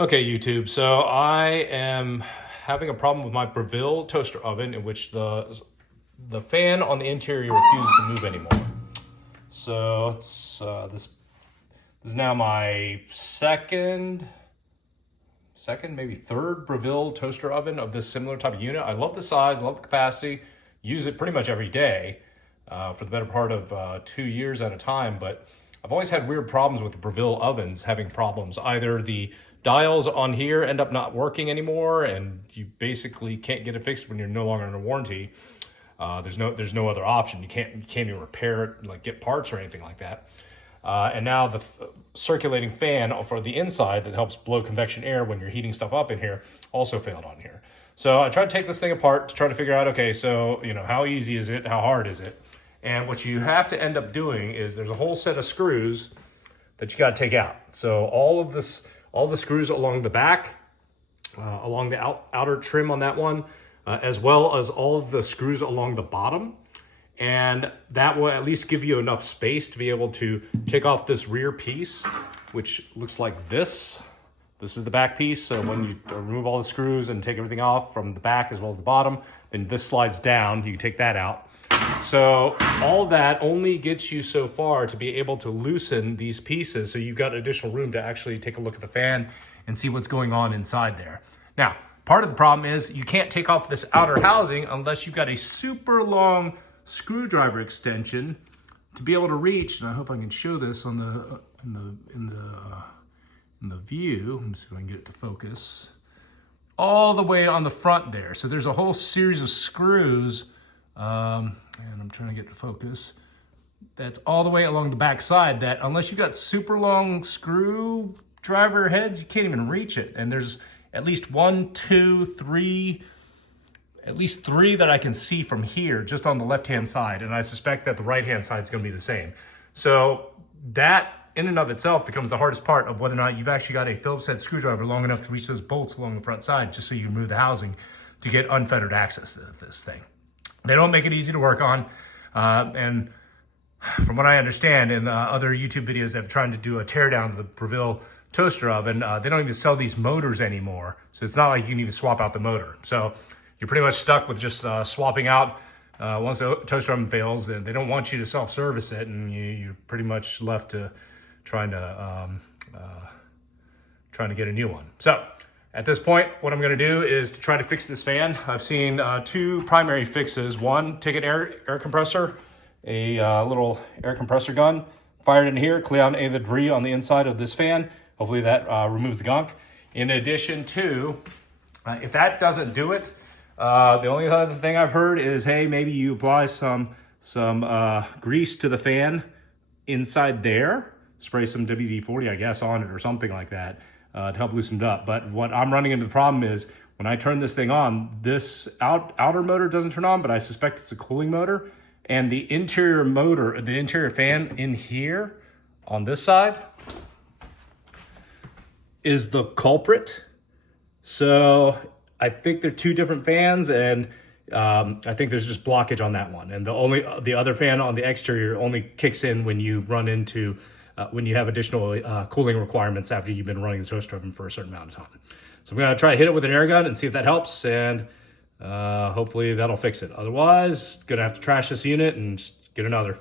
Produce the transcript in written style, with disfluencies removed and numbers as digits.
Okay, YouTube. So I am having a problem with my Breville toaster oven in which the fan on the interior refuses to move anymore. So it's this is now my second, maybe third Breville toaster oven of this similar type of unit. I love the size, love the capacity, use it pretty much every day for the better part of 2 years at a time. But I've always had weird problems with the Breville ovens having problems. Either the dials on here end up not working anymore and you basically can't get it fixed when you're no longer under warranty. There's no other option. You can't even repair it, like get parts or anything like that. And now the circulating fan for the inside that helps blow convection air when you're heating stuff up in here also failed on here. So I tried to take this thing apart to try to figure out, okay, so how easy is it? How hard is it? And what you have to end up doing is there's a whole set of screws that you got to take out. So all the screws along the back, along the outer trim on that one, as well as all of the screws along the bottom. And that will at least give you enough space to be able to take off this rear piece, which looks like this. This is the back piece. So when you remove all the screws and take everything off from the back as well as the bottom, then this slides down. You can take that out. So all that only gets you so far to be able to loosen these pieces. So you've got additional room to actually take a look at the fan and see what's going on inside there. Now, part of the problem is you can't take off this outer housing unless you've got a super long screwdriver extension to be able to reach. And I hope I can show this on in the view. Let me see if I can get it to focus. All the way on the front there. So there's a whole series of screws. And I'm trying to get to focus. That's all the way along the back side that unless you've got super long screwdriver heads, you can't even reach it. And there's at least at least three that I can see from here just on the left-hand side. And I suspect that the right-hand side is going to be the same. So that in and of itself becomes the hardest part of whether or not you've actually got a Phillips head screwdriver long enough to reach those bolts along the front side just so you can move the housing to get unfettered access to this thing. They don't make it easy to work on. And from what I understand in other YouTube videos that have tried to do a teardown of the Breville toaster oven, they don't even sell these motors anymore. So it's not like you can even swap out the motor. So you're pretty much stuck with just swapping out once the toaster oven fails. And they don't want you to self-service it, and you're pretty much left to trying to get a new one. So at this point, what I'm going to do is to try to fix this fan. I've seen two primary fixes. One, take an air compressor, a little air compressor gun, fire it in here, clear out any of the debris on the inside of this fan. Hopefully that removes the gunk. In addition to, if that doesn't do it, the only other thing I've heard is, hey, maybe you apply some grease to the fan inside there, spray some WD-40, I guess, on it or something like that. To help loosen it up. But what I'm running into the problem is when I turn this thing on, this outer motor doesn't turn on, but I suspect it's a cooling motor. And the interior motor, the interior fan in here on this side is the culprit. So I think they're two different fans, and I think there's just blockage on that one. And the other fan on the exterior only kicks in when you run into when you have additional cooling requirements after you've been running the toaster oven for a certain amount of time. So I'm going to try to hit it with an air gun and see if that helps, and hopefully that'll fix it. Otherwise, going to have to trash this unit and just get another.